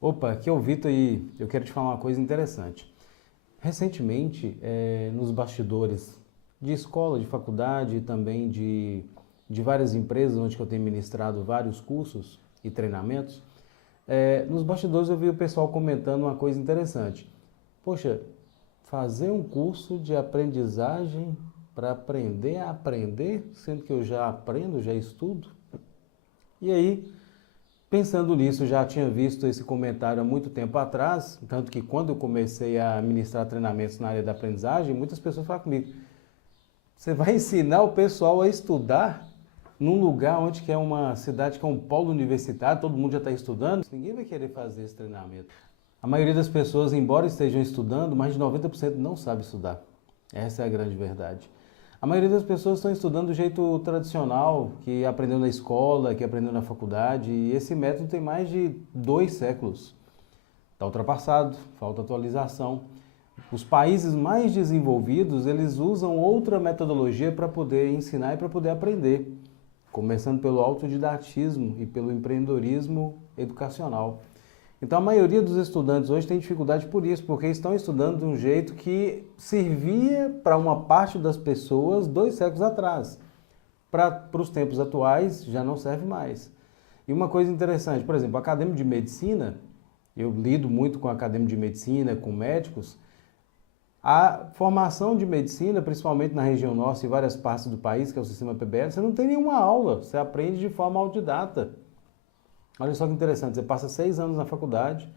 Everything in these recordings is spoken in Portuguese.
Opa, aqui é o Vitor e eu quero te falar uma coisa interessante. Recentemente, nos bastidores de escola, de faculdade e também de várias empresas onde que eu tenho ministrado vários cursos e treinamentos, nos bastidores eu vi o pessoal comentando uma coisa interessante. Poxa, fazer um curso de aprendizagem para aprender a aprender, sendo que eu já aprendo, já estudo? E aí, pensando nisso, já tinha visto esse comentário há muito tempo atrás, tanto que quando eu comecei a ministrar treinamentos na área da aprendizagem, muitas pessoas falam comigo, você vai ensinar o pessoal a estudar num lugar onde que é uma cidade que é um polo universitário, todo mundo já está estudando, ninguém vai querer fazer esse treinamento. A maioria das pessoas, embora estejam estudando, mais de 90% não sabe estudar. Essa é a grande verdade. A maioria das pessoas estão estudando do jeito tradicional, que aprendeu na escola, que aprendeu na faculdade, e esse método tem mais de 2 séculos. Está ultrapassado, falta atualização. Os países mais desenvolvidos, eles usam outra metodologia para poder ensinar e para poder aprender, começando pelo autodidatismo e pelo empreendedorismo educacional. Então a maioria dos estudantes hoje tem dificuldade por isso, porque estão estudando de um jeito que servia para uma parte das pessoas 2 séculos atrás. Para os tempos atuais já não serve mais. E uma coisa interessante, por exemplo, acadêmico de medicina, eu lido muito com acadêmico de medicina, com médicos, a formação de medicina, principalmente na região norte e várias partes do país, que é o sistema PBL, você não tem nenhuma aula, você aprende de forma autodidata. Olha só que interessante, você passa 6 anos na faculdade,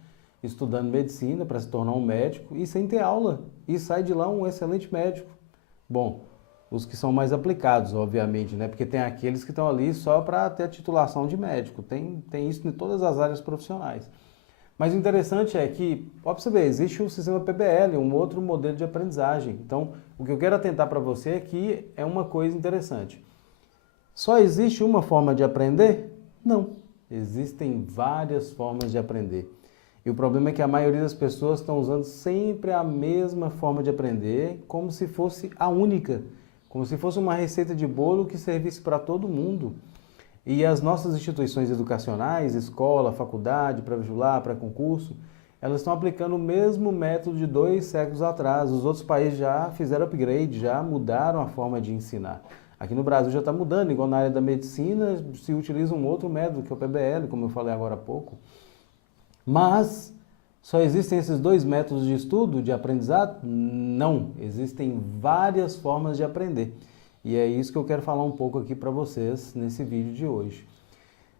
estudando medicina para se tornar um médico e sem ter aula, e sai de lá um excelente médico. Bom, os que são mais aplicados, obviamente, né? Porque tem aqueles que estão ali só para ter a titulação de médico, tem isso em todas as áreas profissionais. Mas o interessante é que, ó, pra você ver, existe o sistema PBL, um outro modelo de aprendizagem. Então, o que eu quero atentar para você aqui é uma coisa interessante. Só existe uma forma de aprender? Não. Existem várias formas de aprender. E o problema é que a maioria das pessoas estão usando sempre a mesma forma de aprender, como se fosse a única, como se fosse uma receita de bolo que servisse para todo mundo. E as nossas instituições educacionais, escola, faculdade, pré-vestibular, pré-concurso, elas estão aplicando o mesmo método de 2 séculos atrás. Os outros países já fizeram upgrade, já mudaram a forma de ensinar. Aqui no Brasil já está mudando, igual na área da medicina, se utiliza um outro método, que é o PBL, como eu falei agora há pouco. Mas só existem esses 2 métodos de estudo, de aprendizado? Não, existem várias formas de aprender. E é isso que eu quero falar um pouco aqui para vocês nesse vídeo de hoje.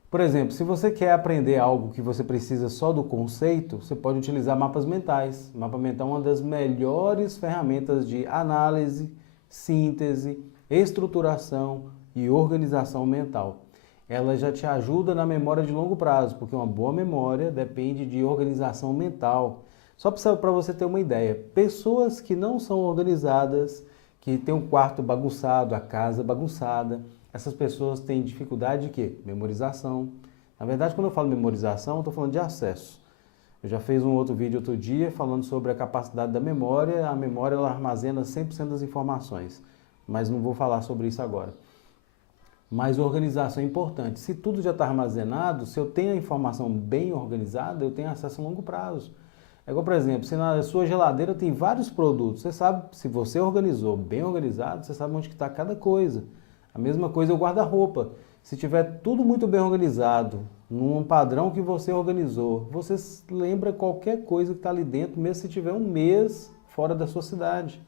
Por exemplo, se você quer aprender algo que você precisa só do conceito, você pode utilizar mapas mentais. Mapa mental é uma das melhores ferramentas de análise, síntese, estruturação e organização mental. Ela já te ajuda na memória de longo prazo, porque uma boa memória depende de organização mental. Só para você ter uma ideia, pessoas que não são organizadas, que têm um quarto bagunçado, a casa bagunçada, essas pessoas têm dificuldade de quê? Memorização. Na verdade, quando eu falo memorização, eu estou falando de acesso. Eu já fiz um outro vídeo outro dia falando sobre a capacidade da memória. A memória ela armazena 100% das informações, mas não vou falar sobre isso agora. Mas organização é importante. Se tudo já está armazenado, se eu tenho a informação bem organizada, eu tenho acesso a longo prazo. É igual, por exemplo, se na sua geladeira tem vários produtos, você sabe, se você organizou, bem organizado, você sabe onde está cada coisa. A mesma coisa é o guarda-roupa. Se tiver tudo muito bem organizado, num padrão que você organizou, você lembra qualquer coisa que está ali dentro, mesmo se tiver um mês fora da sua cidade.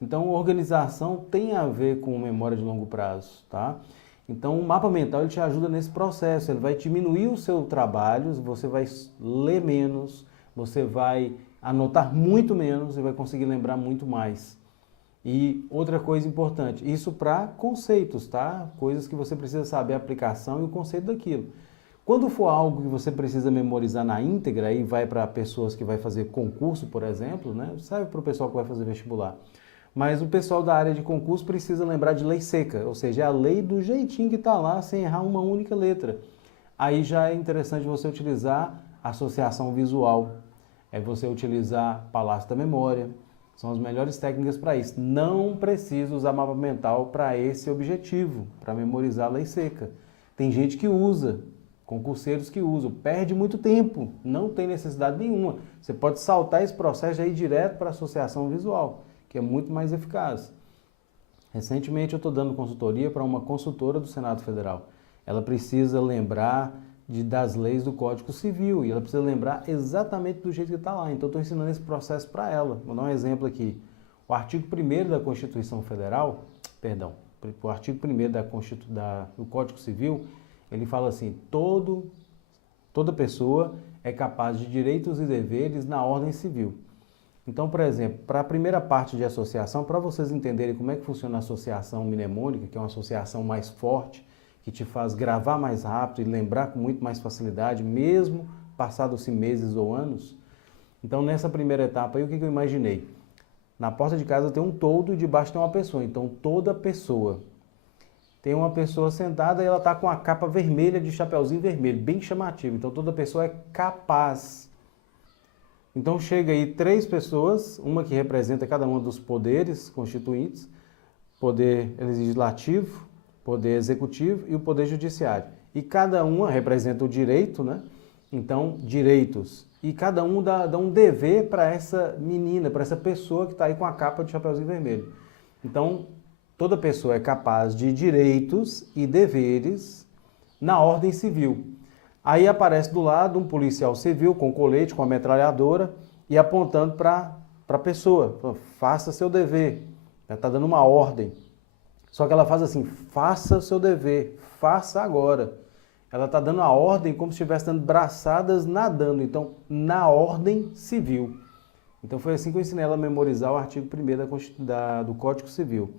Então, organização tem a ver com memória de longo prazo, tá? Então, o mapa mental ele te ajuda nesse processo, ele vai diminuir o seu trabalho, você vai ler menos, você vai anotar muito menos e vai conseguir lembrar muito mais. E outra coisa importante, isso para conceitos, tá? Coisas que você precisa saber a aplicação e o conceito daquilo. Quando for algo que você precisa memorizar na íntegra, aí vai para pessoas que vai fazer concurso, por exemplo, né? Serve para o pessoal que vai fazer vestibular. Mas o pessoal da área de concurso precisa lembrar de lei seca, ou seja, é a lei do jeitinho que está lá, sem errar uma única letra. Aí já é interessante você utilizar associação visual, é você utilizar palácio da memória, são as melhores técnicas para isso. Não precisa usar mapa mental para esse objetivo, para memorizar a lei seca. Tem gente que usa, Concurseiros que usam, perde muito tempo, não tem necessidade nenhuma. Você pode saltar esse processo e ir direto para a associação visual, que é muito mais eficaz. Recentemente eu estou dando consultoria para uma consultora do Senado Federal. Ela precisa lembrar das leis do Código Civil e ela precisa lembrar exatamente do jeito que está lá. Então eu estou ensinando esse processo para ela. Vou dar um exemplo aqui. O artigo 1º da Constituição Federal, o artigo 1º do Código Civil, ele fala assim, toda pessoa é capaz de direitos e deveres na ordem civil. Então, por exemplo, para a primeira parte de associação, para vocês entenderem como é que funciona a associação mnemônica, que é uma associação mais forte, que te faz gravar mais rápido e lembrar com muito mais facilidade, mesmo passados-se meses ou anos. Então, nessa primeira etapa aí, o que eu imaginei? Na porta de casa tem um toldo e debaixo tem uma pessoa. Então, toda pessoa. Tem uma pessoa sentada e ela está com a capa vermelha de chapeuzinho vermelho, bem chamativo. Então, toda pessoa é capaz. Então, chega aí 3 pessoas, uma que representa cada um dos poderes constituintes, poder legislativo, poder executivo e o poder judiciário. E cada uma representa o direito, né? Então, direitos. E cada um dá um dever para essa menina, para essa pessoa que está aí com a capa de chapeuzinho vermelho. Então, toda pessoa é capaz de direitos e deveres na ordem civil. Aí aparece do lado um policial civil com colete, com a metralhadora e apontando para a pessoa. Faça seu dever. Está dando uma ordem. Só que ela faz assim, faça o seu dever, faça agora. Ela está dando a ordem como se estivesse dando braçadas nadando. Então, na ordem civil. Então foi assim que eu ensinei ela a memorizar o artigo 1º do Código Civil.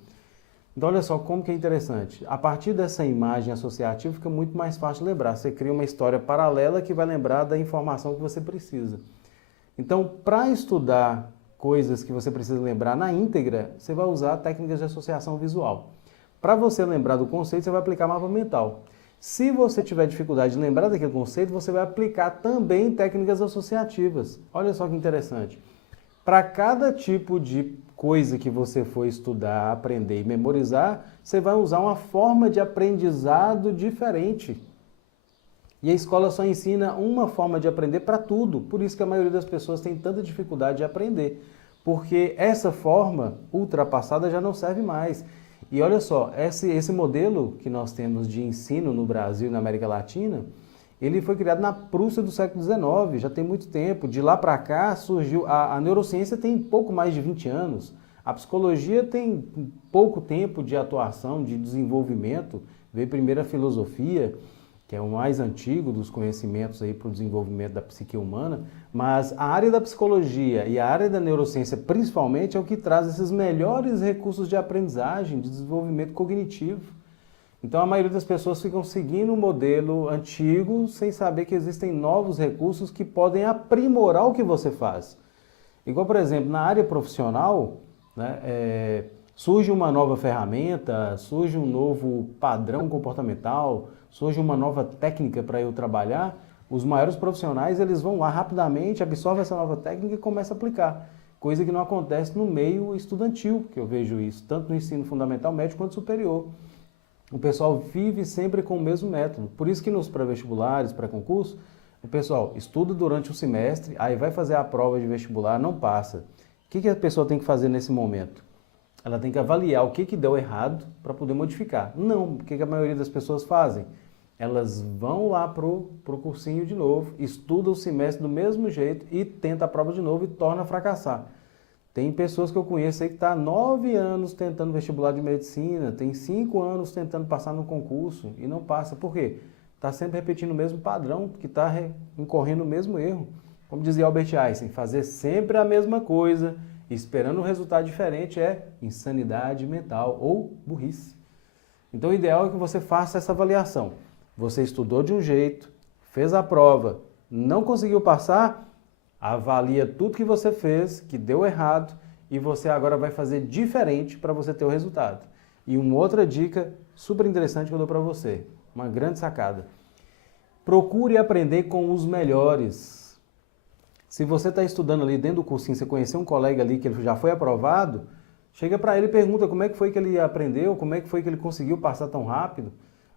Então olha só como que é interessante. A partir dessa imagem associativa fica muito mais fácil de lembrar. Você cria uma história paralela que vai lembrar da informação que você precisa. Então, para estudar coisas que você precisa lembrar na íntegra, você vai usar técnicas de associação visual. Para você lembrar do conceito, você vai aplicar mapa mental. Se você tiver dificuldade de lembrar daquele conceito, você vai aplicar também técnicas associativas. Olha só que interessante. Para cada tipo de coisa que você for estudar, aprender e memorizar, você vai usar uma forma de aprendizado diferente. E a escola só ensina uma forma de aprender para tudo. Por isso que a maioria das pessoas tem tanta dificuldade de aprender. Porque essa forma ultrapassada já não serve mais. E olha só, esse modelo que nós temos de ensino no Brasil e na América Latina, ele foi criado na Prússia do século XIX, já tem muito tempo. De lá para cá surgiu, a neurociência tem pouco mais de 20 anos, a psicologia tem pouco tempo de atuação, de desenvolvimento. Veio primeiro a filosofia, que é o mais antigo dos conhecimentos aí para o desenvolvimento da psique humana, mas a área da psicologia e a área da neurociência principalmente é o que traz esses melhores recursos de aprendizagem, de desenvolvimento cognitivo. Então a maioria das pessoas ficam seguindo um modelo antigo sem saber que existem novos recursos que podem aprimorar o que você faz. Igual, por exemplo, na área profissional, né, surge uma nova ferramenta, surge um novo padrão comportamental, surge uma nova técnica para eu trabalhar, os maiores profissionais eles vão lá rapidamente, absorvem essa nova técnica e começam a aplicar. Coisa que não acontece no meio estudantil, que eu vejo isso, tanto no ensino fundamental, médio quanto superior. O pessoal vive sempre com o mesmo método. Por isso que nos pré-vestibulares, pré-concurso, o pessoal estuda durante o semestre, aí vai fazer a prova de vestibular, não passa. O que a pessoa tem que fazer nesse momento? Ela tem que avaliar o que deu errado para poder modificar. Não, o que a maioria das pessoas fazem? Elas vão lá pro cursinho de novo, estudam o semestre do mesmo jeito e tenta a prova de novo e torna a fracassar. Tem pessoas que eu conheço aí que estão há 9 anos tentando vestibular de medicina, tem 5 anos tentando passar no concurso e não passa. Por quê? Está sempre repetindo o mesmo padrão, que está incorrendo o mesmo erro. Como dizia Albert Einstein, fazer sempre a mesma coisa, esperando um resultado diferente é insanidade mental ou burrice. Então o ideal é que você faça essa avaliação. Você estudou de um jeito, fez a prova, não conseguiu passar, avalia tudo que você fez, que deu errado, e você agora vai fazer diferente para você ter o resultado. E uma outra dica super interessante que eu dou para você, uma grande sacada. Procure aprender com os melhores. Se você está estudando ali dentro do cursinho, você conheceu um colega ali que ele já foi aprovado, chega para ele e pergunta como é que foi que ele aprendeu, como é que foi que ele conseguiu passar tão rápido.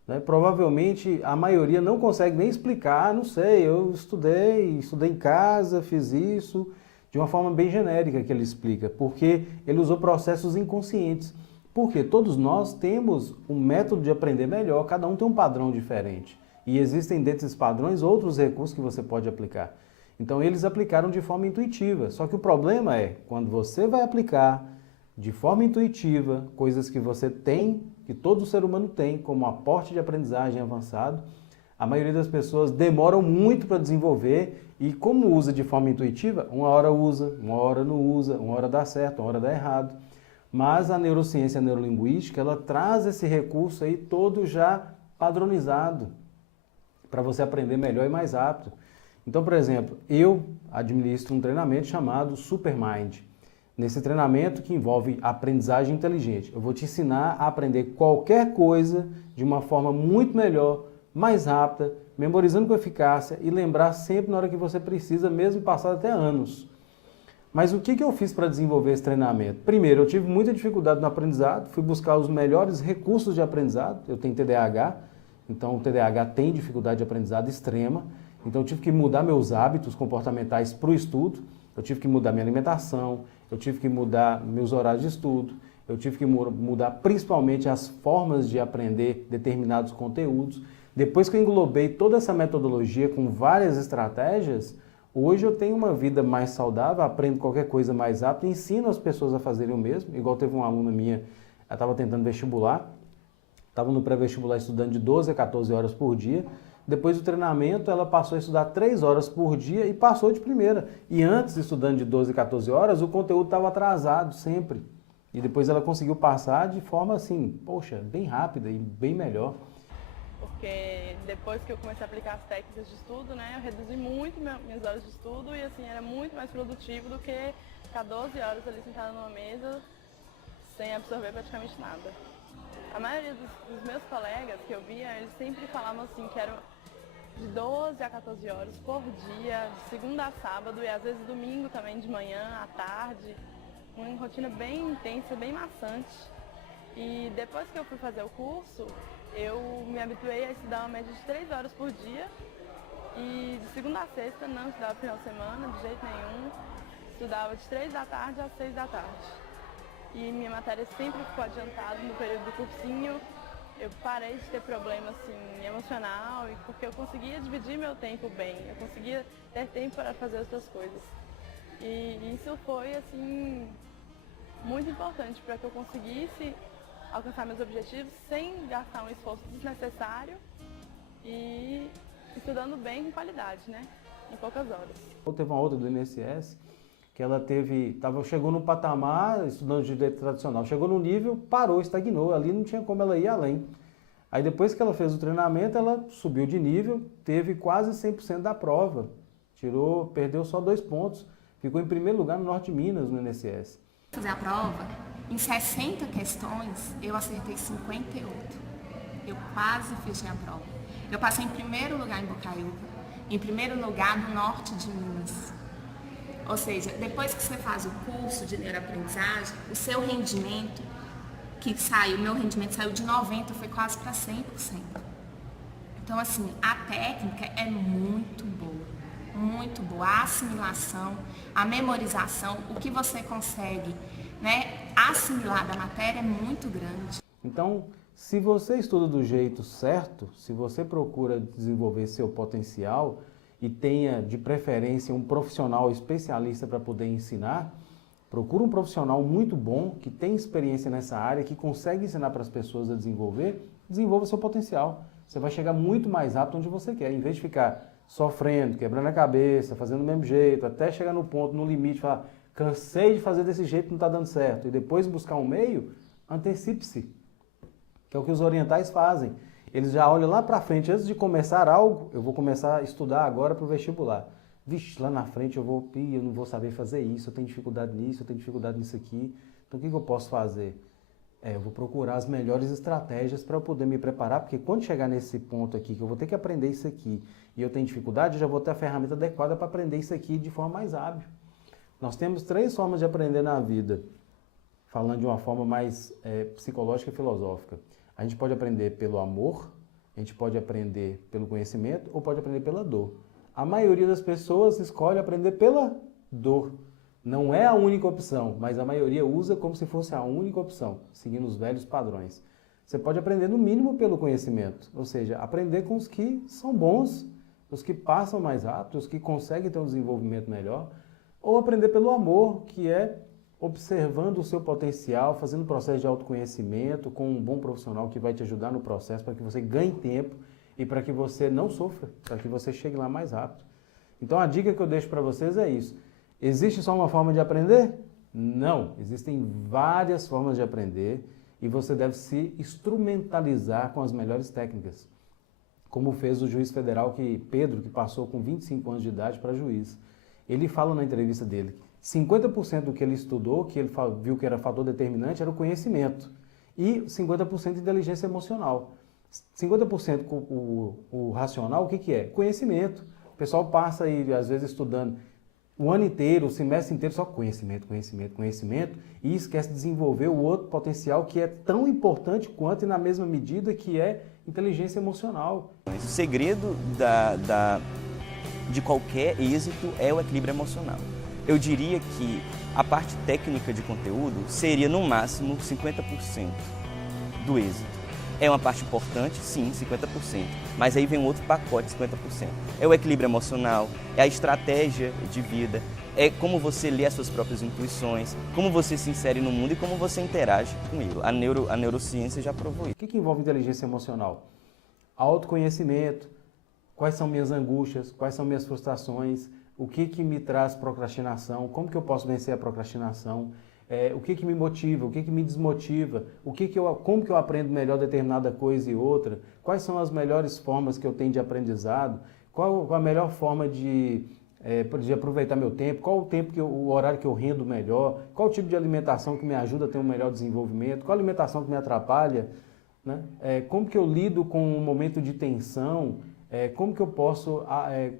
né? Provavelmente a maioria não consegue nem explicar, não sei, eu estudei em casa, fiz isso, de uma forma bem genérica que ele explica, porque ele usou processos inconscientes. Porque todos nós temos um método de aprender melhor, cada um tem um padrão diferente. E existem dentro desses padrões outros recursos que você pode aplicar. Então eles aplicaram de forma intuitiva. Só que o problema é, quando você vai aplicar de forma intuitiva, coisas que você tem, que todo ser humano tem, como aporte de aprendizagem avançado, a maioria das pessoas demoram muito para desenvolver e como usa de forma intuitiva, uma hora usa, uma hora não usa, uma hora dá certo, uma hora dá errado. Mas a neurociência e a neurolinguística, ela traz esse recurso aí todo já padronizado para você aprender melhor e mais rápido. Então, por exemplo, eu administro um treinamento chamado Supermind. Nesse treinamento que envolve aprendizagem inteligente, eu vou te ensinar a aprender qualquer coisa de uma forma muito melhor, mais rápida, memorizando com eficácia e lembrar sempre na hora que você precisa, mesmo passado até anos. Mas o que eu fiz para desenvolver esse treinamento? Primeiro, eu tive muita dificuldade no aprendizado, fui buscar os melhores recursos de aprendizado. Eu tenho TDAH, então o TDAH tem dificuldade de aprendizado extrema. Então eu tive que mudar meus hábitos comportamentais para o estudo, eu tive que mudar minha alimentação, eu tive que mudar meus horários de estudo, eu tive que mudar principalmente as formas de aprender determinados conteúdos. Depois que eu englobei toda essa metodologia com várias estratégias, hoje eu tenho uma vida mais saudável, aprendo qualquer coisa mais rápido, ensino as pessoas a fazerem o mesmo. Igual teve uma aluna minha, ela estava tentando vestibular, estava no pré-vestibular estudando de 12 a 14 horas por dia. Depois do treinamento, ela passou a estudar 3 horas por dia e passou de primeira. E antes, estudando de 12 a 14 horas, o conteúdo estava atrasado sempre. E depois ela conseguiu passar de forma assim, poxa, bem rápida e bem melhor. Porque depois que eu comecei a aplicar as técnicas de estudo, né, eu reduzi muito minhas horas de estudo e assim, era muito mais produtivo do que ficar 12 horas ali sentada numa mesa sem absorver praticamente nada. A maioria dos meus colegas que eu via, eles sempre falavam assim que eram de 12 a 14 horas por dia, de segunda a sábado e às vezes domingo também de manhã, à tarde. Uma rotina bem intensa, bem maçante. E depois que eu fui fazer o curso, eu me habituei a estudar uma média de 3 horas por dia e de segunda a sexta não estudava final de semana, de jeito nenhum. Estudava de 3 da tarde às 6 da tarde. E minha matéria sempre ficou adiantada no período do cursinho. Eu parei de ter problema assim, emocional, porque eu conseguia dividir meu tempo bem, eu conseguia ter tempo para fazer outras coisas. E isso foi assim, muito importante para que eu conseguisse alcançar meus objetivos sem gastar um esforço desnecessário e estudando bem com qualidade, né? Em poucas horas. Teve uma outra do INSS que ela chegou num patamar, estudando de direito tradicional, chegou no nível, parou, estagnou, ali não tinha como ela ir além. Aí depois que ela fez o treinamento, ela subiu de nível, teve quase 100% da prova, perdeu só 2 pontos, ficou em primeiro lugar no Norte de Minas, no INSS. Fazer a prova, em 60 questões, eu acertei 58. Eu quase fechei a prova. Eu passei em primeiro lugar em Bocaiúva, em primeiro lugar no norte de Minas. Ou seja, depois que você faz o curso de neuroaprendizagem, o seu rendimento, o meu rendimento saiu de 90%, foi quase para 100%. Então, assim, a técnica é muito boa, muito boa. A assimilação, a memorização, o que você consegue, né, assimilar da matéria é muito grande. Então, se você estuda do jeito certo, se você procura desenvolver seu potencial e tenha de preferência um profissional especialista para poder ensinar, procura um profissional muito bom, que tem experiência nessa área, que consegue ensinar para as pessoas a desenvolva seu potencial. Você vai chegar muito mais rápido onde você quer, em vez de ficar sofrendo, quebrando a cabeça, fazendo do mesmo jeito, até chegar no ponto, no limite, falar, cansei de fazer desse jeito, não está dando certo, e depois buscar um meio, antecipe-se, que é o que os orientais fazem. Eles já olham lá para frente, antes de começar algo, eu vou começar a estudar agora para o vestibular. Vixe, lá na frente eu não vou saber fazer isso, eu tenho dificuldade nisso, eu tenho dificuldade nisso aqui. Então o que eu posso fazer? Eu vou procurar as melhores estratégias para eu poder me preparar, porque quando chegar nesse ponto aqui, que eu vou ter que aprender isso aqui, e eu tenho dificuldade, eu já vou ter a ferramenta adequada para aprender isso aqui de forma mais hábil. Nós temos 3 formas de aprender na vida, falando de uma forma mais psicológica e filosófica. A gente pode aprender pelo amor, A gente pode aprender pelo conhecimento ou pode aprender pela dor. A maioria das pessoas escolhe aprender pela dor. Não é a única opção, mas a maioria usa como se fosse a única opção, seguindo os velhos padrões. Você pode aprender no mínimo pelo conhecimento, ou seja, aprender com os que são bons, os que passam mais rápido, os que conseguem ter um desenvolvimento melhor, ou aprender pelo amor, que é observando o seu potencial, fazendo um processo de autoconhecimento com um bom profissional que vai te ajudar no processo para que você ganhe tempo e para que você não sofra, para que você chegue lá mais rápido. Então a dica que eu deixo para vocês é isso. Existe só uma forma de aprender? Não, existem várias formas de aprender e você deve se instrumentalizar com as melhores técnicas. Como fez o juiz federal Pedro, que passou com 25 anos de idade para juiz. Ele fala na entrevista dele, 50% do que ele estudou, que ele viu que era fator determinante, era o conhecimento. E 50% de inteligência emocional. 50% o racional, o que é? Conhecimento. O pessoal passa aí, às vezes, estudando o ano inteiro, o semestre inteiro, só conhecimento, conhecimento, conhecimento, e esquece de desenvolver o outro potencial que é tão importante quanto e na mesma medida que é inteligência emocional. O segredo de qualquer êxito é o equilíbrio emocional. Eu diria que a parte técnica de conteúdo seria no máximo 50% do êxito. É uma parte importante? Sim, 50%. Mas aí vem um outro pacote, 50%. É o equilíbrio emocional, é a estratégia de vida, é como você lê as suas próprias intuições, como você se insere no mundo e como você interage com ele. A neurociência já provou isso. O que envolve inteligência emocional? Autoconhecimento, quais são minhas angústias, quais são minhas frustrações, o que me traz procrastinação, como que eu posso vencer a procrastinação, o que me motiva, o que me desmotiva, como que eu aprendo melhor determinada coisa e outra, quais são as melhores formas que eu tenho de aprendizado, qual a melhor forma de aproveitar meu tempo, qual o horário que eu rendo melhor, qual o tipo de alimentação que me ajuda a ter um melhor desenvolvimento, qual a alimentação que me atrapalha, né? Como que eu lido com um momento de tensão, como que eu posso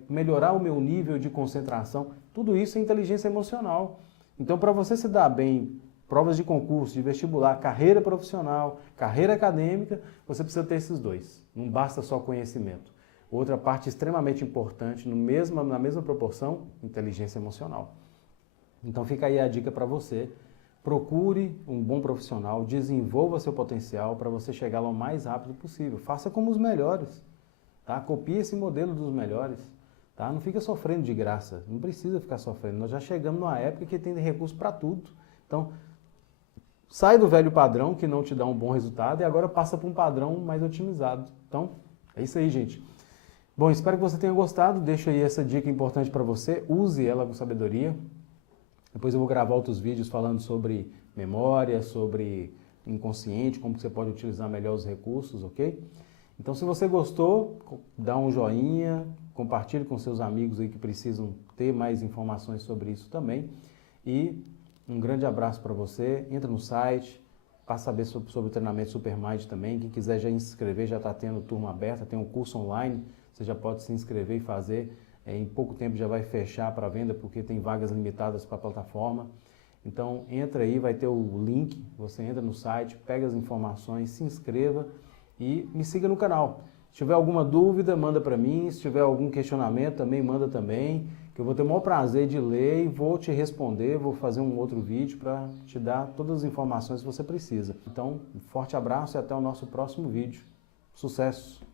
melhorar o meu nível de concentração, tudo isso é inteligência emocional. Então, para você se dar bem, provas de concurso, de vestibular, carreira profissional, carreira acadêmica, você precisa ter esses dois. Não basta só conhecimento. Outra parte extremamente importante, na mesma proporção, inteligência emocional. Então, fica aí a dica para você. Procure um bom profissional, desenvolva seu potencial para você chegar lá o mais rápido possível. Faça como os melhores. Tá? Copie esse modelo dos melhores. Tá? Não fica sofrendo de graça, não precisa ficar sofrendo. Nós já chegamos numa época que tem recurso para tudo. Então, sai do velho padrão que não te dá um bom resultado e agora passa para um padrão mais otimizado. Então, é isso aí, gente. Bom, espero que você tenha gostado. Deixo aí essa dica importante para você. Use ela com sabedoria. Depois eu vou gravar outros vídeos falando sobre memória, sobre inconsciente, como que você pode utilizar melhor os recursos, ok? Então, se você gostou, dá um joinha, compartilhe com seus amigos aí que precisam ter mais informações sobre isso também. E um grande abraço para você. Entra no site, para saber sobre o treinamento Supermind também. Quem quiser já se inscrever, já está tendo turma aberta, tem um curso online, você já pode se inscrever e fazer. Em pouco tempo já vai fechar para venda, porque tem vagas limitadas para a plataforma. Então, entra aí, vai ter o link, você entra no site, pega as informações, se inscreva e me siga no canal. Se tiver alguma dúvida, manda para mim. Se tiver algum questionamento, também manda também, que eu vou ter o maior prazer de ler e vou te responder, vou fazer um outro vídeo para te dar todas as informações que você precisa. Então, um forte abraço e até o nosso próximo vídeo. Sucesso!